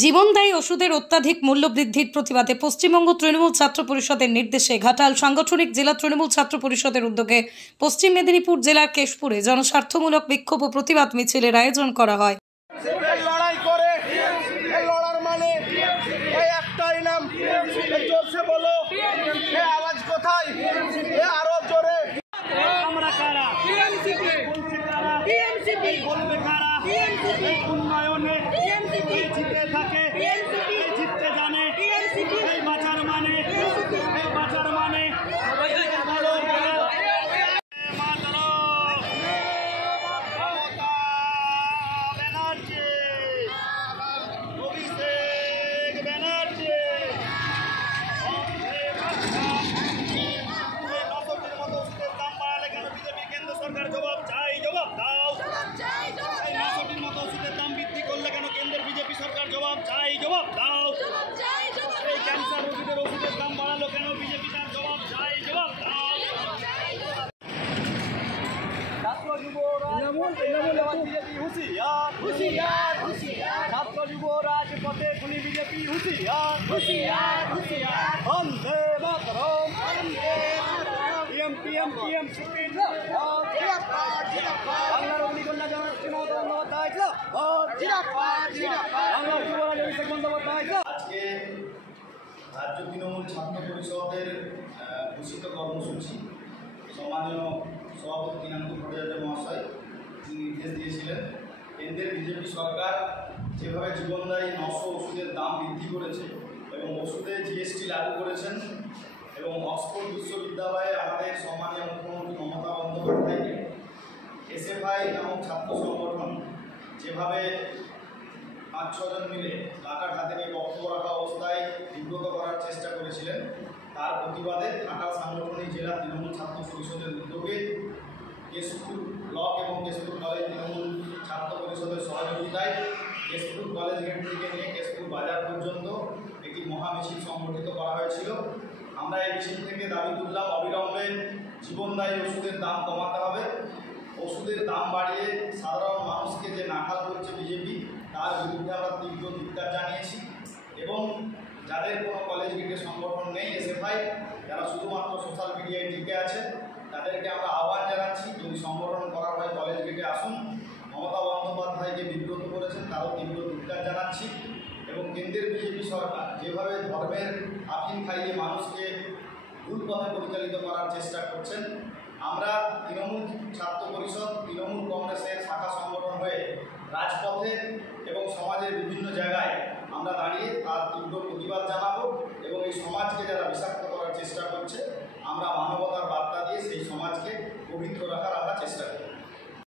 জীবনদায়ী ওষুধের অত্যাধিক মূল্য বৃদ্ধির প্রতিবাদে পশ্চিমবঙ্গ তৃণমূল ছাত্র পরিষদের নির্দেশে ঘাটাল সাংগঠনিক জেলা তৃণমূল ছাত্র পরিষদের উদ্যোগে পশ্চিম মেদিনীপুর জেলার কেশপুরে জনস্বার্থমূলক বিক্ষোভ ও প্রতিবাদ মিছিলের আয়োজন করা হয়। ছাত্র যুব রাজপথে খুনি বিজেপি হুঁশিয়ার হুঁশিয়ার হুঁশিয়ার বন্দে মাতরম পিএম পিএম পিএম বাংলার অগ্নিকন্যা জনশ্রী মমতা বন্দ্যোপাধ্যায় বাংলার যুবরাজ অভিষেক বন্দ্যোপাধ্যায়। আজকে রাজ্য তৃণমূল ছাত্র পরিষদের ঘোষিত কর্মসূচি সম্মানীয় সভাপতি দিনাঙ্কু ভট্টাচার্য মহাশয় নির্দেশ দিয়েছিলেন। কেন্দ্রের বিজেপি সরকার যেভাবে জীবনদায়ী 900 ওষুধের দাম বৃদ্ধি করেছে এবং ওষুধে জিএসটি লাগু করেছেন এবং অক্সফোর্ড বিশ্ববিদ্যালয়ে আমাদের সম্মানীয় মুখ্যমন্ত্রী মমতা বন্দ্যোপাধ্যায়কে এসএফআই নামক ছাত্র সংগঠন যেভাবে 5-6 জন মিলে প্লাকার্ড হাতে নিয়ে বক্তব্য রাখা অবস্থায় বিব্রত করার চেষ্টা করেছিলেন, তার প্রতিবাদে ঘাটাল সাংগঠনিক জেলা তৃণমূল ছাত্র পরিষদের উদ্যোগে কেশপুর ব্লক এবং কেশপুর কলেজ তৃণমূল ছাত্র পরিষদের সহযোগিতায় কেশপুর কলেজ গেট থেকে নিয়ে কেশপুর বাজার পর্যন্ত একটি মহামিছিল সংগঠিত করা হয়েছিল। আমরা এই মিছিল থেকে দাবি তুললাম, অবিলম্বে জীবনদায়ী ওষুধের দাম কমাতে হবে। ওষুধের দাম বাড়িয়ে সাধারণ মানুষকে যে নাকাল করছে বিজেপি, তার বিরুদ্ধে আমরা তীব্র ধিক্কার জানিয়েছি এবং যাদের কোনো কলেজ গেটে সংগঠন নেই এসএফআই, যারা শুধুমাত্র সোশ্যাল মিডিয়ায় টিকে আছে, তাদেরকে আমরা আহ্বান জানাচ্ছি, যদি সংগঠন করা হয় কলেজ গেটে আসুন। মমতা বন্দ্যোপাধ্যায়কে বিব্রত করেছেন, তারও তীব্র ধিক্কার জানাচ্ছি এবং কেন্দ্রের বিজেপি সরকার যেভাবে ধর্মের আফিম খাইয়ে মানুষকে ভুল পথে পরিচালিত করার চেষ্টা করছেন, আমরা তৃণমূল ছাত্র পরিষদ তৃণমূল কংগ্রেসের শাখা সংগঠন হয়ে রাজপথে এবং সমাজের বিভিন্ন জায়গায় আমরা দাঁড়িয়ে তার তীব্র প্রতিবাদ জানাবো এবং এই সমাজকে যারা বিষাক্ত করার চেষ্টা করছে, আমরা মানবতার বার্তা দিয়ে সেই সমাজকে পবিত্র রাখার